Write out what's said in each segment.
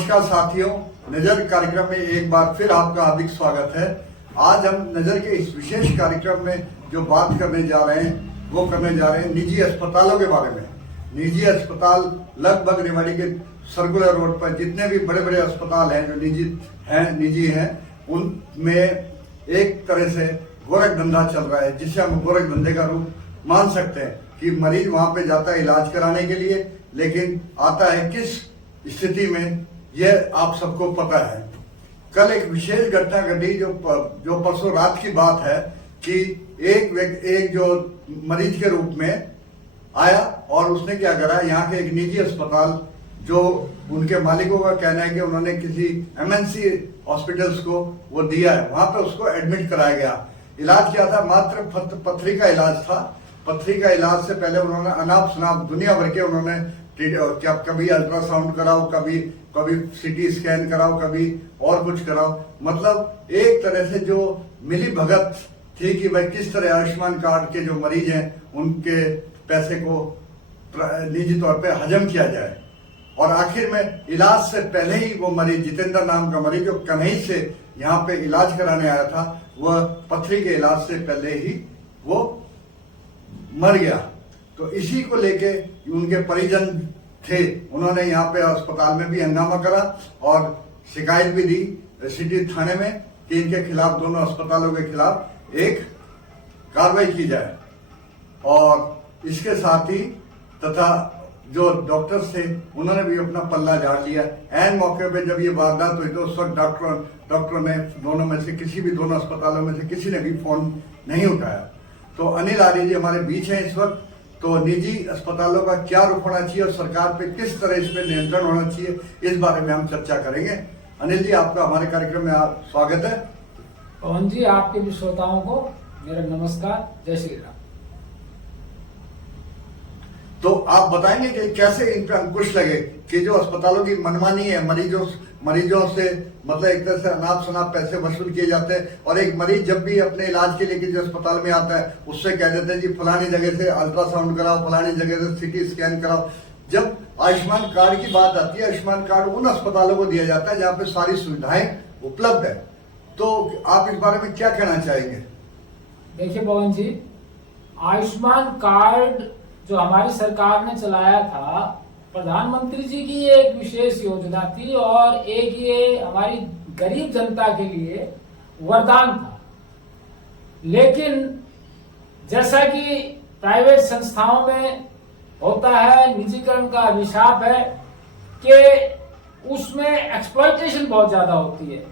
नमस्कार साथियों, नजर कार्यक्रम में एक बार फिर आपका हार्दिक स्वागत है। आज हम नजर के इस विशेष कार्यक्रम में जो बात करने जा रहे हैं वो करने जा रहे हैं निजी अस्पतालों के बारे में। निजी अस्पताल लगभग रेवाड़ी के सर्कुलर रोड पर जितने भी बड़े बड़े अस्पताल हैं जो निजी हैं उनमें एक तरह से गोरख धंधा चल रहा है, जिसे हम गोरख धंधे का रूप मान सकते हैं कि मरीज वहां पे जाता है इलाज कराने के लिए, लेकिन आता है किस स्थिति में यह आप सबको पता है। कल एक विशेष घटना घटी जो परसों रात की बात है कि एक जो मरीज के रूप में आया और उसने क्या करा, यहाँ के एक निजी अस्पताल जो उनके मालिकों का कहना है कि उन्होंने किसी एमएनसी हॉस्पिटल्स को वो दिया है, वहां पे उसको एडमिट कराया गया। इलाज क्या था? मात्र पथरी का इलाज था। पथरी का इलाज से पहले उन्होंने अनाप शनाप दुनिया भर के उन्होंने क्या कभी अल्ट्रासाउंड कराओ, कभी सीटी स्कैन कराओ, कभी और कुछ कराओ। मतलब एक तरह से जो मिली भगत थी कि भाई किस तरह आयुष्मान कार्ड के जो मरीज हैं उनके पैसे को निजी तौर पे हजम किया जाए। और आखिर में इलाज से पहले ही वो मरीज, जितेंद्र नाम का मरीज जो कन्हई से यहाँ पे इलाज कराने आया था, वह पथरी के इलाज से पहले ही वो मर गया। तो इसी को लेके उनके परिजन थे, उन्होंने यहाँ पे अस्पताल में भी हंगामा करा और शिकायत भी दी सिटी थाने में कि इनके खिलाफ, दोनों अस्पतालों के खिलाफ एक कार्रवाई की जाए। और इसके साथ ही तथा जो डॉक्टर्स थे उन्होंने भी अपना पल्ला झाड़ लिया। एन मौके पे जब ये वारदात हुई तो उस वक्त डॉक्टर ने दोनों में से किसी भी, दोनों अस्पतालों में से किसी ने भी फोन नहीं उठाया। तो अनिल आर्य जी हमारे बीच हैं इस वक्त। तो निजी अस्पतालों का क्या रुख होना चाहिए और सरकार पे किस तरह इस पे नियंत्रण होना चाहिए, इस बारे में हम चर्चा करेंगे। अनिल जी, आपका हमारे कार्यक्रम में स्वागत है। पवन जी, आपके भी श्रोताओं को मेरा नमस्कार, जय श्री राम। तो आप बताएंगे कि कैसे इन पे अंकुश लगे कि जो अस्पतालों की मनमानी है, मरीजों से मतलब एक तरह से अनाप शनाप पैसे वसूल किए जाते हैं। और एक मरीज जब भी अपने इलाज के लिए किसी अस्पताल में आता है उससे कह देते हैं जी फलानी जगह से अल्ट्रासाउंड कराओ, फलानी जगह से सीटी स्कैन कराओ। जब आयुष्मान कार्ड की बात आती है, आयुष्मान कार्ड उन अस्पतालों को दिया जाता है जहाँ पे सारी सुविधाएं उपलब्ध है। तो आप इस बारे में क्या कहना चाहेंगे? देखिए पवन जी, आयुष्मान कार्ड जो हमारी सरकार ने चलाया था, प्रधानमंत्री जी की ये एक विशेष योजना थी और एक ये हमारी गरीब जनता के लिए वरदान था। लेकिन जैसा कि प्राइवेट संस्थाओं में होता है, निजीकरण का अभिशाप है कि उसमें एक्सप्लॉयटेशन बहुत ज्यादा होती है।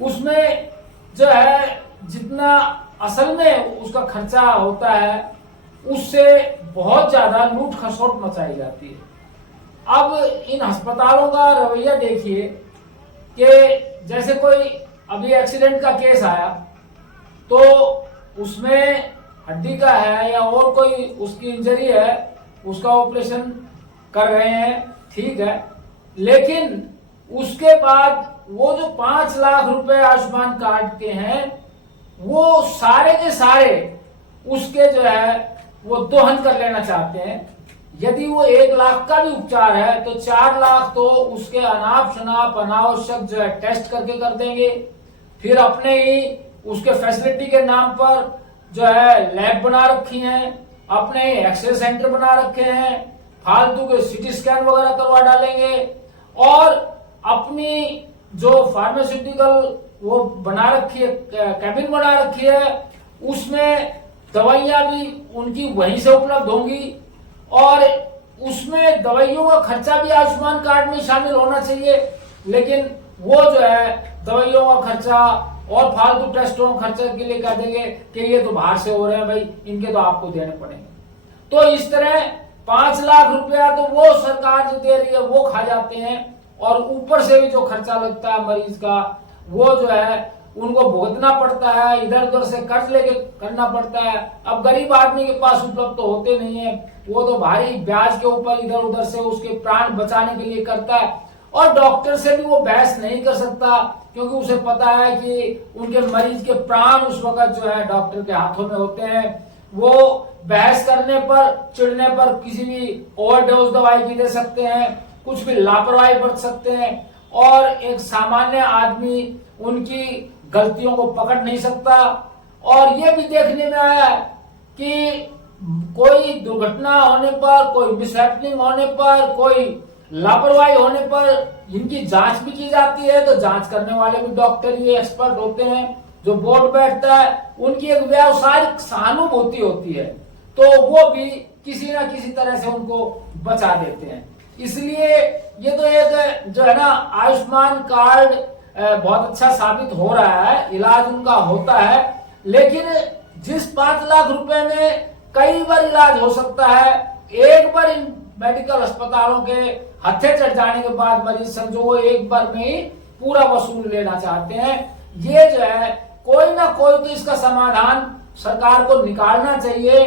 उसमें जो है जितना असल में उसका खर्चा होता है उससे बहुत ज्यादा लूट खसोट मचाई जाती है। अब इन अस्पतालों का रवैया देखिए कि जैसे कोई अभी एक्सीडेंट का केस आया तो उसमें हड्डी का है या और कोई उसकी इंजरी है, उसका ऑपरेशन कर रहे हैं, ठीक है। लेकिन उसके बाद वो जो 5 लाख रुपए आयुष्मान कार्ड के हैं वो सारे के सारे उसके जो है वो दोहन कर लेना चाहते हैं। यदि वो 1 लाख का भी उपचार है तो 4 लाख तो उसके अनाप शनाप अनावश्यक जो है टेस्ट करके कर देंगे। फिर अपने ही उसके फैसिलिटी के नाम पर जो है लैब बना रखी हैं, अपने ही एक्सरे सेंटर बना रखे हैं, फालतू के सीटी स्कैन वगैरह करवा डालेंगे और अपनी जो फार्मास्यूटिकल वो बना रखी है, कैबिन बना रखी है, उसमें दवाइयां भी उनकी वहीं से उपलब्ध होंगी और उसमें दवाइयों का खर्चा भी आयुष्मान कार्ड में शामिल होना चाहिए। लेकिन वो जो है दवाइयों का खर्चा और फालतू टेस्टों का खर्चा के लिए कह देंगे कि ये तो बाहर से हो रहे हैं भाई, इनके तो आपको देने पड़ेंगे। तो इस तरह 5 लाख रुपया तो वो सरकार जो दे रही है वो खा जाते हैं और ऊपर से भी जो खर्चा लगता है मरीज का वो जो है उनको भुगतना पड़ता है, इधर उधर से कर्ज लेके करना पड़ता है। अब गरीब आदमी के पास उपलब्ध तो होते नहीं है, वो तो भारी ब्याज के ऊपर इधर उधर से उसके प्राण बचाने के लिए करता है और डॉक्टर से भी वो बहस नहीं कर सकता क्योंकि उसे पता है कि उनके मरीज के प्राण उस वक्त जो है डॉक्टर के हाथों में होते हैं। वो बहस करने पर, चिढ़ने पर किसी भी ओवरडोज दवाई भी दे सकते हैं, कुछ भी लापरवाही बरत सकते हैं और एक सामान्य आदमी उनकी गलतियों को पकड़ नहीं सकता। और ये भी देखने में आया कि कोई दुर्घटना होने पर, कोई मिसहैपनिंग होने पर, कोई लापरवाही होने पर इनकी जांच भी की जाती है। तो जांच करने वाले भी डॉक्टर ही एक्सपर्ट होते हैं। जो बोर्ड बैठता है उनकी एक व्यावसायिक सहानुभूति होती है, तो वो भी किसी ना किसी तरह से उनको बचा देते हैं। इसलिए ये तो एक जो है ना आयुष्मान कार्ड बहुत अच्छा साबित हो रहा है, इलाज उनका होता है। लेकिन जिस 5 लाख रुपए में कई बार इलाज हो सकता है, एक बार इन मेडिकल अस्पतालों के हत्थे चढ़ जाने के बाद मरीज समझो वो एक बार में ही पूरा वसूल लेना चाहते हैं। ये जो है कोई ना कोई तो इसका समाधान सरकार को निकालना चाहिए।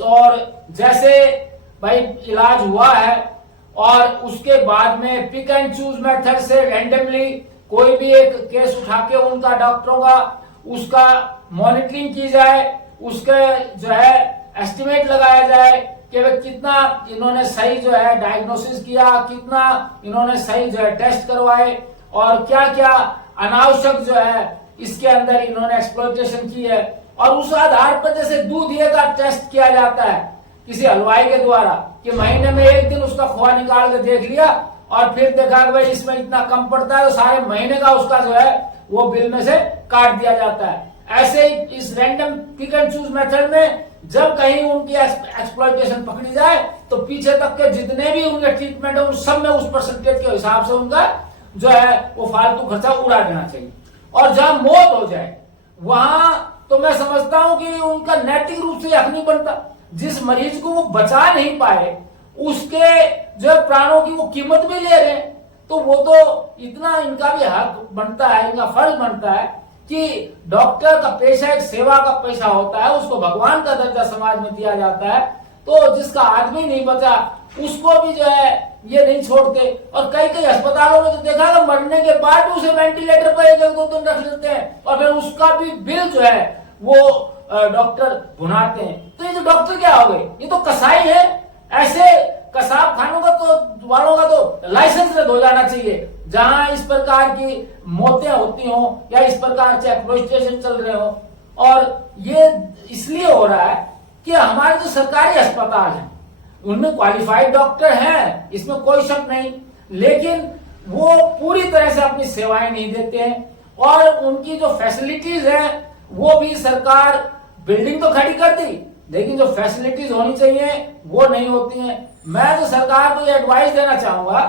और जैसे भाई इलाज हुआ है और उसके बाद में पिक एंड चूज मेथड से रैंडमली कोई भी एक केस उठा के उनका डॉक्टरों का उसका मॉनिटरिंग की जाए, उसके जो है एस्टिमेट लगाया जाए कि वे कितना इन्होंने सही जो है डायग्नोसिस किया, कितना इन्होंने सही जो है टेस्ट करवाए और क्या क्या अनावश्यक जो है इसके अंदर इन्होंने एक्सप्लॉयटेशन की है। और उस आधार पर जैसे दूध ये का टेस्ट किया जाता है किसी हलवाई के द्वारा कि महीने में एक दिन उसका खोआ निकाल के देख लिया और फिर देखा कि भाई इसमें इतना कम पड़ता है तो सारे महीने का उसका जो है वो बिल में से काट दिया जाता है। ऐसे ही इस random pick and choose method में जब कहीं उनकी एक्सप्लॉयटेशन पकड़ी जाए तो पीछे तक के जितने भी उनके ट्रीटमेंट है उन सब में उस परसेंटेज के हिसाब से उनका जो है वो फालतू खर्चा उड़ा देना चाहिए। और जहां मौत हो जाए वहां तो मैं समझता हूं कि उनका नैतिक रूप से हक नहीं बनता। जिस मरीज को वो बचा नहीं पाए उसके जो प्राणों की वो कीमत भी ले रहे हैं, तो वो तो इतना इनका भी हक बनता है, इनका फर्ज बनता है कि डॉक्टर का पेशा एक सेवा का पेशा होता है, उसको भगवान का दर्जा समाज में दिया जाता है। तो जिसका आदमी नहीं बचा उसको भी जो है ये नहीं छोड़ते। और कई कई अस्पतालों में तो देखा कि मरने के बाद भी उसे वेंटिलेटर पर 1-2 दिन रख लेते हैं और फिर उसका भी बिल जो है वो डॉक्टर भुनाते हैं। तो ये जो डॉक्टर क्या हो गए, ये तो कसाई है। ऐसे कसाब खानों का तो वालों का तो लाइसेंस रद्द हो जाना चाहिए जहां इस प्रकार की मौतें होती हों या इस प्रकार से एक्सप्लॉयटेशन चल रहे हो। और ये इसलिए हो रहा है कि हमारे जो सरकारी अस्पताल हैं उनमें क्वालिफाइड डॉक्टर हैं, इसमें कोई शक नहीं, लेकिन वो पूरी तरह से अपनी सेवाएं नहीं देते हैं। और उनकी जो फैसिलिटीज हैं वो भी सरकार बिल्डिंग तो खड़ी कर दी लेकिन जो फैसिलिटीज होनी चाहिए वो नहीं होती हैं। मैं तो सरकार को ये एडवाइस देना चाहूंगा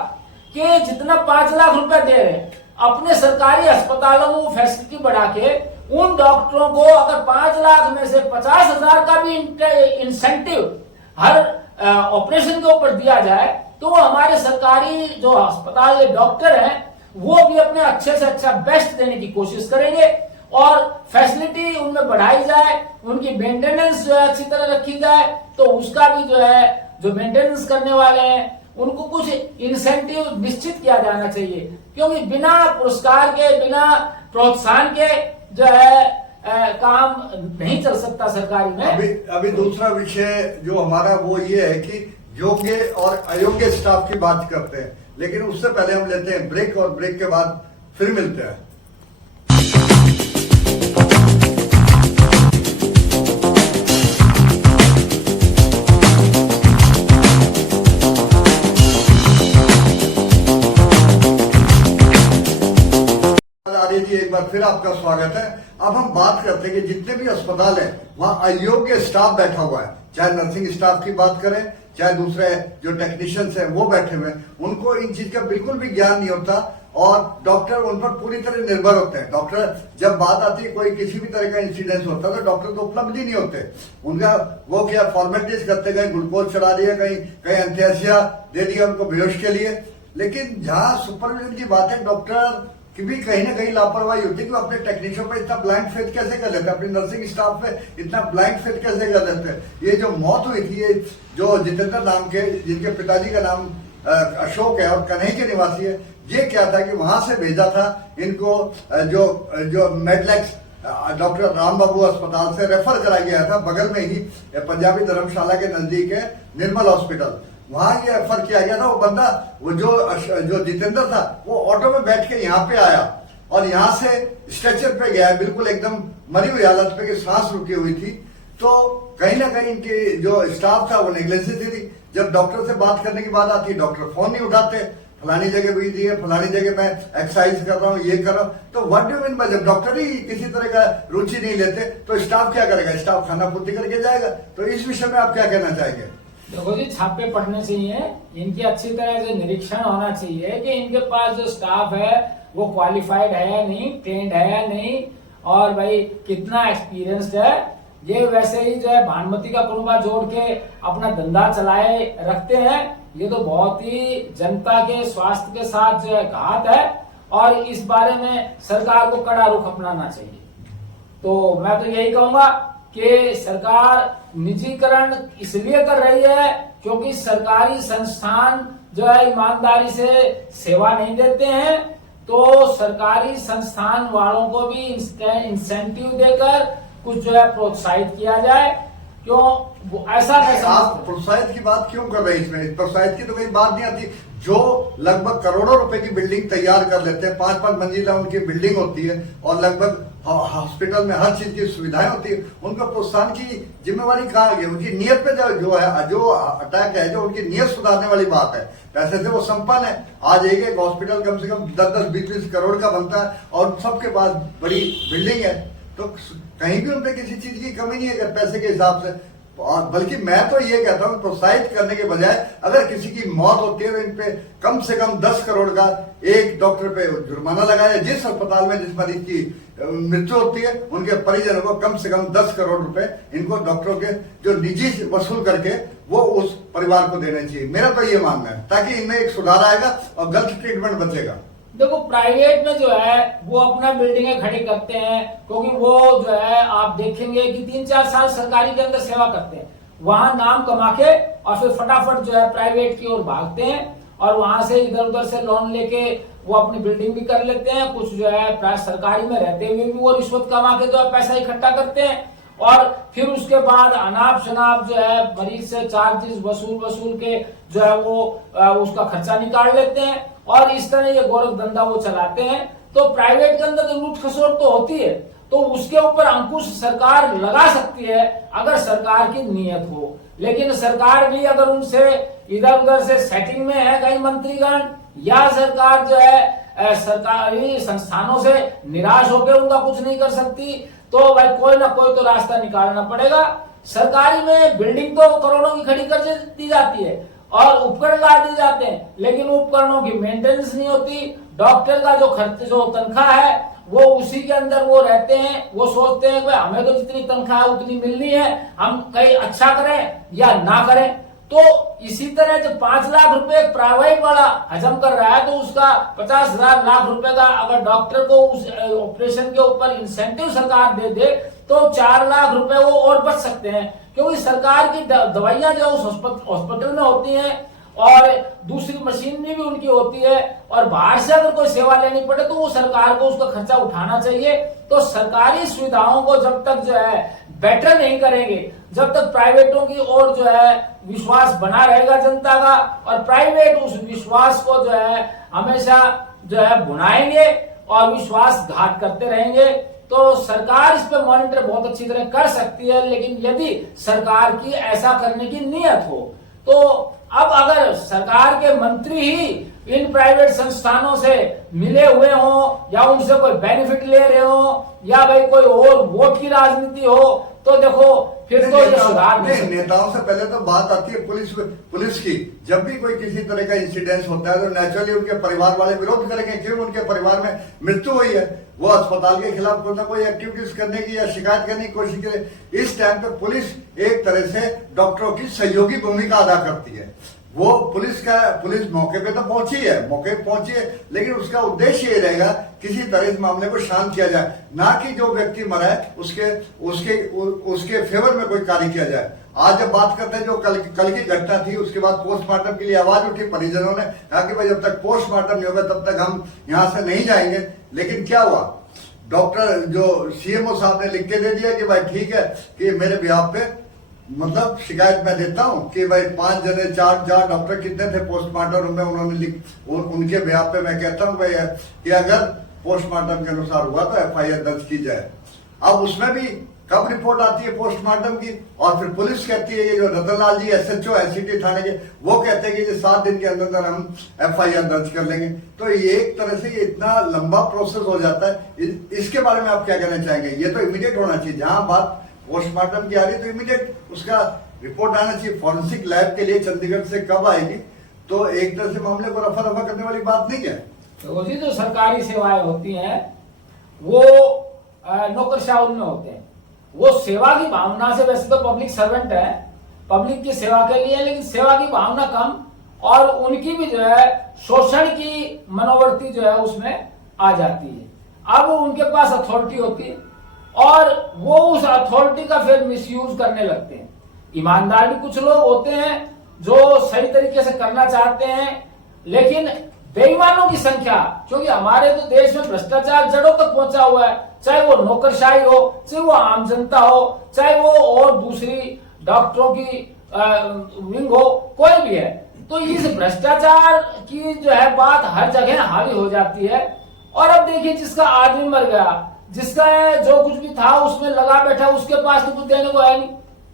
कि जितना 5 लाख रुपए दे रहे हैं अपने सरकारी अस्पतालों में वो फैसिलिटी बढ़ा के उन डॉक्टरों को अगर 5 लाख में से 50,000 का भी इंसेंटिव हर ऑपरेशन के ऊपर दिया जाए तो हमारे सरकारी जो अस्पताल के डॉक्टर हैं वो भी अपने अच्छे से अच्छा बेस्ट देने की कोशिश करेंगे और फैसिलिटी उनमें बढ़ाई जाए, उनकी मेंटेनेंस जो है अच्छी तरह रखी जाए। तो उसका भी जो है जो मेंटेनेंस करने वाले हैं उनको कुछ इंसेंटिव निश्चित किया जाना चाहिए, क्योंकि बिना पुरस्कार के बिना प्रोत्साहन के जो है काम नहीं चल सकता सरकारी में। अभी दूसरा विषय जो हमारा वो ये है कि योग्य और अयोग्य स्टाफ की बात करते हैं, लेकिन उससे पहले हम लेते हैं ब्रेक और ब्रेक के बाद फिर मिलते हैं। एक बार फिर आपका स्वागत है। अब हम बात करते हैं कि जितने भी अस्पताल है वहां अयोग्य स्टाफ बैठा हुआ है, चाहे नर्सिंग स्टाफ की बात करें चाहे दूसरे जो टेक्नीशियंस हैं वो बैठे हुए हैं, उनको इन चीज का बिल्कुल भी ज्ञान नहीं होता और डॉक्टर उन पर पूरी तरह निर्भर होते हैं। डॉक्टर जब बात आती है कोई किसी भी तरह का इंसिडेंस होता है तो डॉक्टर तो उपलब्ध ही नहीं होते। उनका वो क्या फॉर्मेलिटीज करते गए, ग्लूकोज चढ़ा दिया, कहीं एंथेसिया दे दिया उनको बेहोश के लिए। लेकिन जहां सुपरविजन की बात है डॉक्टर कि भी कहीं ना कहीं लापरवाही होती है कि वो अपने टेक्नीशियन पर इतना ब्लाइंड फेथ कैसे कर लेते हैं, अपनी नर्सिंग स्टाफ पे इतना ब्लाइंड फेथ कैसे कर लेते हैं। ये जो मौत हुई थी ये जो जितेंद्र नाम के जिनके पिताजी का नाम अशोक है और कन्हई के निवासी है, ये क्या था कि वहां से भेजा था इनको जो मेडलेक्स डॉक्टर राम बाबू अस्पताल से रेफर कराया गया था, बगल में ही पंजाबी धर्मशाला के नजदीक है निर्मल हॉस्पिटल। वहां ये एफर किया गया था। वो बंदा, वो जो जितेंद्र था, वो ऑटो में बैठ के यहाँ पे आया और यहाँ से स्ट्रेचर पे गया, बिल्कुल एकदम मरी हुई हालत पे, कि सांस रुकी हुई थी। तो कहीं ना कहीं इनके जो स्टाफ था वो नेग्लिजेंसी थी। जब डॉक्टर से बात करने की बात आती, डॉक्टर फोन नहीं उठाते, फलानी जगह बिजी है, फलानी जगह मैं एक्सरसाइज कर रहा हूँ, ये कर रहा हूँ। तो व्हाट डू मीन बाय, जब डॉक्टर ही किसी तरह का रुचि नहीं लेते तो स्टाफ क्या करेगा? स्टाफ खाना पूर्ति करके जाएगा। तो इस विषय में आप क्या कहना चाहेंगे? देखो जी, छापे पड़ने चाहिए, इनकी अच्छी तरह से निरीक्षण होना चाहिए कि इनके पास जो स्टाफ है वो क्वालिफाइड है या नहीं, ट्रेंड है या नहीं, और भाई कितना एक्सपीरियंस्ड है। ये वैसे ही जो है भानुमति का कुनबा जोड़ के अपना धंधा चलाए रखते हैं। ये तो बहुत ही जनता के स्वास्थ्य के साथ जो है घात है, और इस बारे में सरकार को कड़ा रुख अपनाना चाहिए। तो मैं तो यही कहूंगा कि सरकार निजीकरण इसलिए कर रही है क्योंकि सरकारी संस्थान जो है ईमानदारी से सेवा नहीं देते हैं। तो सरकारी संस्थान वालों को भी इंसेंटिव देकर कुछ जो है प्रोत्साहित किया जाए। क्यों ऐसा नहीं? आप प्रोत्साहित की बात क्यों कर रहे हैं? इसमें प्रोत्साहित की तो कोई बात नहीं आती। जो लगभग करोड़ों रुपए की बिल्डिंग तैयार कर लेते हैं, 5-5 मंजिला उनकी बिल्डिंग होती है, और लगभग हॉस्पिटल में हर चीज की सुविधाएं होती है, उनका प्रोत्साहन की जिम्मेवारी कहाँ गई? उनकी नियत पे जो है, जो अटैक है, जो उनकी नियत सुधारने वाली बात है। पैसे से वो संपन्न है। आज एक हॉस्पिटल कम से कम 10-10, 20-20 करोड़ का बनता है, और सबके पास बड़ी बिल्डिंग है। तो कहीं भी उनपे किसी चीज की कमी नहीं है अगर पैसे के हिसाब से। बल्कि मैं तो ये कहता हूँ, प्रोत्साहित करने के बजाय अगर किसी की मौत होती है तो इन पे कम से कम 10 करोड़ का एक डॉक्टर पे जुर्माना लगाया। जिस अस्पताल में जिस मरीज की मृत्यु होती है, उनके परिजनों को कम से कम 10 करोड़ रुपए इनको डॉक्टरों के जो निजी वसूल करके वो उस परिवार को देने चाहिए। मेरा तो ये मानना है, ताकि इनमें एक सुधार आएगा और गलत ट्रीटमेंट बचेगा। देखो, प्राइवेट में जो है वो अपना बिल्डिंगें खड़ी करते हैं, क्योंकि वो जो है आप देखेंगे कि 3-4 साल सरकारी के अंदर सेवा करते हैं, वहां नाम कमा के और फिर फटाफट जो है प्राइवेट की ओर भागते हैं, और वहां से इधर उधर से लोन लेके वो अपनी बिल्डिंग भी कर लेते हैं। कुछ जो है सरकारी में रहते हुए भी वो रिश्वत कमा के जो है पैसा इकट्ठा करते हैं, और फिर उसके बाद अनाप शनाप जो है मरीज से चार्जेस वसूल के जो है वो उसका खर्चा निकाल लेते हैं, और इस तरह ये गोरख धंधा वो चलाते हैं। तो प्राइवेट के अंदर तो लूट खसोट तो होती है, तो उसके ऊपर अंकुश सरकार लगा सकती है अगर सरकार की नीयत हो। लेकिन सरकार भी अगर उनसे इधर उधर से सेटिंग में है कई मंत्रीगण, या सरकार जो है सरकारी संस्थानों से निराश होकर उनका कुछ नहीं कर सकती, तो भाई कोई ना कोई तो रास्ता निकालना पड़ेगा। सरकारी में बिल्डिंग तो करोड़ों की खड़ी कर दी जाती है और उपकरण ला दिए जाते हैं, लेकिन उपकरणों की मेंटेनेंस नहीं होती। डॉक्टर का जो खर्च, जो तनख्वाह है, वो उसी के अंदर वो रहते हैं। वो सोचते हैं कि हमें तो जितनी तनख्वाह है उतनी मिलनी है, हम कहीं अच्छा करें या ना करें। तो इसी तरह जब 5 लाख रुपए प्राइवेट वाला हजम कर रहा है, तो उसका 50,000 लाख रुपए का अगर डॉक्टर को उस ऑपरेशन के ऊपर इंसेंटिव सरकार दे दे, तो 4 लाख रुपए वो और बच सकते हैं। क्योंकि सरकार की दवाइयां जो उस हॉस्पिटल में होती हैं, और दूसरी मशीनरी भी उनकी होती है, और बाहर से अगर कोई सेवा लेनी पड़े तो वो सरकार को उसका खर्चा उठाना चाहिए। तो सरकारी सुविधाओं को जब तक जो है बेटर नहीं करेंगे, जब तक प्राइवेटों की ओर जो है विश्वास बना रहेगा जनता का, और प्राइवेट उस विश्वास को जो है हमेशा जो है भुनाएंगे और विश्वासघात करते रहेंगे, तो सरकार इस पे मॉनिटर बहुत अच्छी तरह कर सकती है। लेकिन यदि सरकार की ऐसा करने की नीयत हो, तो अब अगर सरकार के मंत्री ही इन प्राइवेट संस्थानों से मिले हुए हों, या उनसे कोई बेनिफिट ले रहे हो, या भाई कोई और वोट की राजनीति हो, तो देखो फिर तो ये सुधार नहीं। नेताओं से पहले तो बात आती है पुलिस की। जब भी कोई किसी तरह का इंसिडेंस होता है तो नेचुरली उनके परिवार वाले विरोध करेंगे, क्यों? उनके परिवार में मृत्यु हुई है, वो अस्पताल के खिलाफ कोई ना कोई एक्टिविटीज करने की या शिकायत करने की कोशिश करे। इस टाइम पे पुलिस एक तरह से डॉक्टरों की सहयोगी भूमिका अदा करती है। वो पुलिस मौके पे तो पहुंची है, लेकिन उसका उद्देश्य ये रहेगा किसी तरह इस मामले को शांत किया जाए, ना कि जो व्यक्ति मरा है उसके फेवर में कोई कार्य किया जाए। आज जब बात करते हैं जो कल की घटना थी, उसके बाद पोस्टमार्टम के लिए आवाज उठी, परिजनों ने कहा कि भाई जब तक पोस्टमार्टम नहीं होगा तब तक हम यहाँ से नहीं जाएंगे। लेकिन क्या हुआ? डॉक्टर जो सीएमओ साहब ने लिख के दे दिया कि भाई ठीक है कि मेरे बिहाफ पे मतलब शिकायत मैं देता हूँ कि भाई 5 जने 4 डॉक्टर कितने थे पोस्टमार्टम में, उन्होंने उनके ब्याह पे मैं कहता हूँ भाई कि अगर पोस्टमार्टम के अनुसार हुआ तो FIR दर्ज की जाए। अब उसमें भी कब रिपोर्ट आती है पोस्टमार्टम की, और फिर पुलिस कहती है, ये जो रतनलाल जी SHO SCT थाने के, वो कहते हैं कि 7 दिन के अंदर हम FIR दर्ज कर लेंगे। तो ये एक तरह से ये इतना लंबा प्रोसेस हो जाता है। इसके बारे में आप क्या कहना चाहेंगे? ये तो इमीडिएट होना चाहिए, जहां बात पोस्टमार्टम की आ रही तो इमीडिएट उसका रिपोर्ट आना चाहिए। फॉरेंसिक लैब के लिए चंडीगढ़ से कब आएगी? तो एक तरह से मामले को रफा दफा करने वाली बात नहीं है। तो जी जो सरकारी सेवाएं होती हैं वो नौकरशाह उनमें होते हैं, वो सेवा की भावना से, वैसे तो पब्लिक सर्वेंट है, पब्लिक की सेवा के लिए, लेकिन सेवा की भावना कम, और उनकी भी जो है शोषण की मनोवृत्ति जो है उसमें आ जाती है। अब उनके पास अथॉरिटी होती है और वो उस अथॉरिटी का फिर मिसयूज करने लगते हैं। ईमानदार भी कुछ लोग होते हैं जो सही तरीके से करना चाहते हैं, लेकिन बेईमानों की संख्या, क्योंकि हमारे तो देश में भ्रष्टाचार जड़ों तक पहुंचा हुआ है, चाहे वो नौकरशाही हो, चाहे वो आम जनता हो, चाहे वो और दूसरी डॉक्टरों की विंग हो, कोई भी है। तो इस भ्रष्टाचार की जो है बात हर जगह हावी हो जाती है। और अब देखिए, जिसका आदमी मर गया, जिसका जो कुछ भी था उसमें लगा बैठा, उसके पास तो कुछ देने को है नहीं।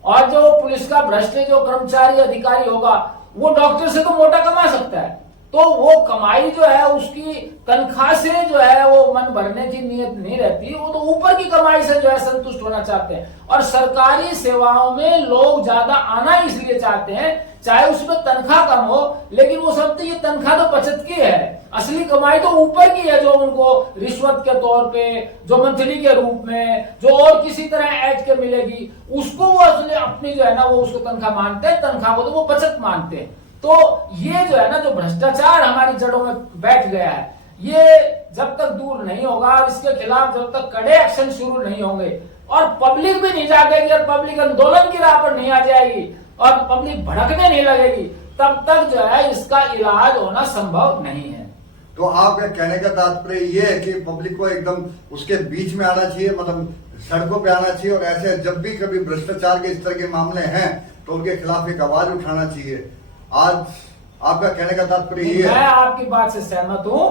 और जो पुलिस का भ्रष्ट जो कर्मचारी अधिकारी होगा, वो डॉक्टर से तो मोटा कमा सकता है, तो वो कमाई जो है उसकी तनख्वाह से जो है वो मन भरने की नीयत नहीं रहती, वो तो ऊपर की कमाई से जो है संतुष्ट होना चाहते हैं। और सरकारी सेवाओं में लोग ज्यादा आना इसलिए चाहते हैं, चाहे उसमें तनख्वाह कम हो, लेकिन वो समझते ये तनख्वाह तो बचत की है, असली कमाई तो ऊपर की है, जो उनको रिश्वत के तौर पे, जो मंथली के रूप में, जो और किसी तरह ऐड के मिलेगी, उसको वो असली अपनी जो है ना वो उसको तनख्वाह मानते हैं, तनख्वाह को तो वो बचत मानते हैं। तो ये जो है ना जो भ्रष्टाचार हमारी जड़ों में बैठ गया है, ये जब तक दूर नहीं होगा और इसके खिलाफ जब तक कड़े एक्शन शुरू नहीं होंगे और पब्लिक भी नहीं जागेगी और पब्लिक आंदोलन की राह पर नहीं आ जाएगी और पब्लिक भड़कने नहीं लगेगी, तब तक जो है इसका इलाज होना संभव नहीं है। तो आपका कहने का तात्पर्य ये है कि पब्लिक को एकदम उसके बीच में आना चाहिए, मतलब सड़कों पे आना चाहिए, और ऐसे जब भी कभी भ्रष्टाचार के इस तरह के मामले हैं तो उनके खिलाफ एक आवाज उठाना चाहिए। आज आपका कहने का तात्पर्य ये है? मैं आपकी बात से सहमत हूं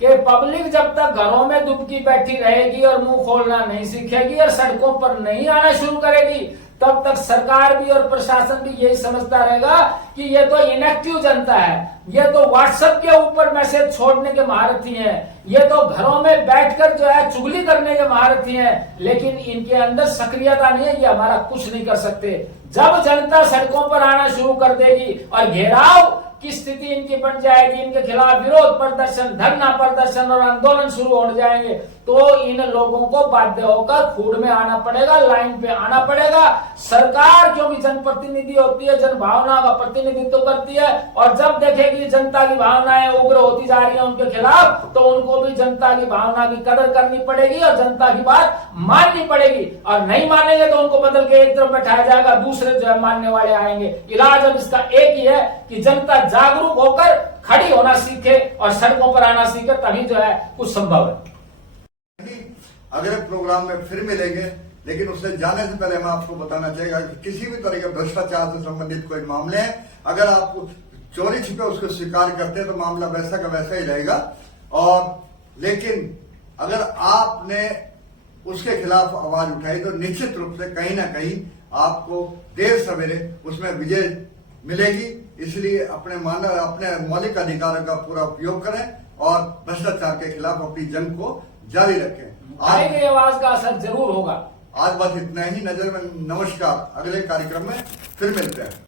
कि पब्लिक जब तक घरों में दुबकी बैठी रहेगी और मुंह खोलना नहीं सीखेगी और सड़कों पर नहीं आना शुरू करेगी, तब तक सरकार भी और प्रशासन भी यही समझता रहेगा कि ये तो इनएक्टिव जनता है, ये तो व्हाट्सएप के ऊपर मैसेज छोड़ने के महारथी हैं, ये तो घरों में बैठकर जो है चुगली करने के महारथी हैं, लेकिन इनके अंदर सक्रियता नहीं है, ये हमारा कुछ नहीं कर सकते। जब जनता सड़कों पर आना शुरू कर देगी और घेराव की स्थिति इनकी बन जाएगी, इनके खिलाफ विरोध प्रदर्शन, धरना प्रदर्शन और आंदोलन शुरू हो जाएंगे, तो इन लोगों को बाध्य होकर खूड़ में आना पड़ेगा, लाइन पे आना पड़ेगा। सरकार क्योंकि जनप्रतिनिधि होती है, जन भावना का प्रतिनिधित्व करती है, और जब देखेगी जनता की भावनाएं उग्र होती जा रही है उनके खिलाफ, तो उनको भी जनता की भावना की कदर करनी पड़ेगी और जनता की बात माननी पड़ेगी। और नहीं मानेंगे तो उनको बदल के एक तरफ बैठाया जाएगा, दूसरे जो है मानने वाले आएंगे। इलाज अब इसका एक ही है कि जनता जागरूक होकर खड़ी होना सीखे और सड़कों पर आना सीखे, तभी जो है कुछ संभव है। अगले प्रोग्राम में फिर मिलेंगे, लेकिन उससे जाने से पहले मैं आपको बताना चाहेगा कि किसी भी तरह के भ्रष्टाचार से संबंधित कोई मामले हैं, अगर आप चोरी छिपे उसको स्वीकार करते हैं तो मामला वैसा का वैसा ही रहेगा। और लेकिन अगर आपने उसके खिलाफ आवाज उठाई तो निश्चित रूप से कहीं ना कहीं आपको देर सवेरे उसमें विजय मिलेगी। इसलिए अपने मौलिक अधिकारों का पूरा उपयोग करें और भ्रष्टाचार के खिलाफ अपनी जंग को जारी रखें। आगे आवाज का असर जरूर होगा। आज बस इतना ही। नजर में नमस्कार, अगले कार्यक्रम में फिर मिलते हैं।